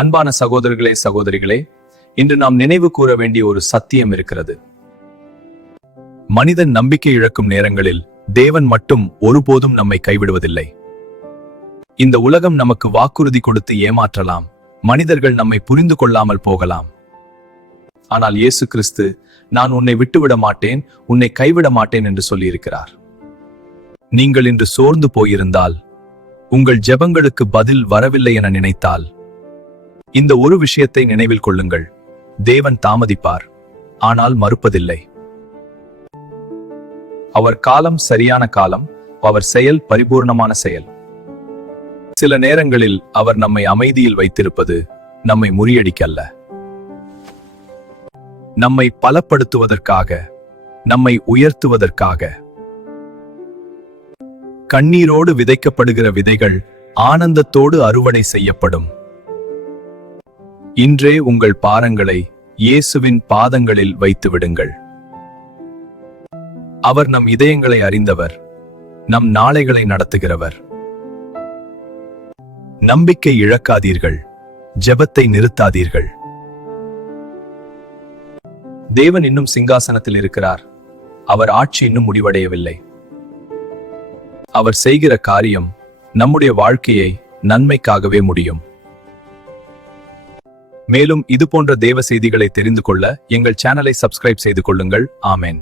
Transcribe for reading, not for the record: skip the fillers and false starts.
அன்பான சகோதரர்களே, சகோதரிகளே, இன்று நாம் நினைவு கூற வேண்டிய ஒரு சத்தியம் இருக்கிறது. மனிதன் நம்பிக்கை இழக்கும் நேரங்களில் தேவன் மட்டும் ஒருபோதும் நம்மை கைவிடுவதில்லை. இந்த உலகம் நமக்கு வாக்குறுதி கொடுத்து ஏமாற்றலாம், மனிதர்கள் நம்மை புரிந்து கொள்ளாமல் போகலாம். ஆனால் இயேசு கிறிஸ்து, நான் உன்னை விட்டுவிட மாட்டேன், உன்னை கைவிட மாட்டேன் என்று சொல்லியிருக்கிறார். நீங்கள் இன்று சோர்ந்து போயிருந்தால், உங்கள் ஜெபங்களுக்கு பதில் வரவில்லை என நினைத்தால், இந்த ஒரு விஷயத்தை நினைவில் கொள்ளுங்கள். தேவன் தாமதிப்பார், ஆனால் மறுப்பதில்லை. அவர் காலம் சரியான காலம், அவர் செயல் பரிபூர்ணமான செயல். சில நேரங்களில் அவர் நம்மை அமைதியில் வைத்திருப்பது நம்மை முறியடிக்க அல்ல, நம்மை பலப்படுத்துவதற்காக, நம்மை உயர்த்துவதற்காக. கண்ணீரோடு விதைக்கப்படுகிற விதைகள் ஆனந்தத்தோடு அறுவடை செய்யப்படும். இன்றே உங்கள் பாரங்களை இயேசுவின் பாதங்களில் வைத்து விடுங்கள். அவர் நம் இதயங்களை அறிந்தவர், நம் நாளைகளை நடத்துகிறவர். நம்பிக்கை இழக்காதீர்கள், ஜெபத்தை நிறுத்தாதீர்கள். தேவன் இன்னும் சிங்காசனத்தில் இருக்கிறார். அவர் ஆட்சி இன்னும் முடிவடையவில்லை. அவர் செய்கிற காரியம் நம்முடைய வாழ்க்கையை நன்மைக்காகவே முடியும். மேலும் இது போன்ற தேவ செய்திகளை தெரிந்து கொள்ள எங்கள் சேனலை சப்ஸ்கிரைப் செய்து கொள்ளுங்கள். ஆமென்.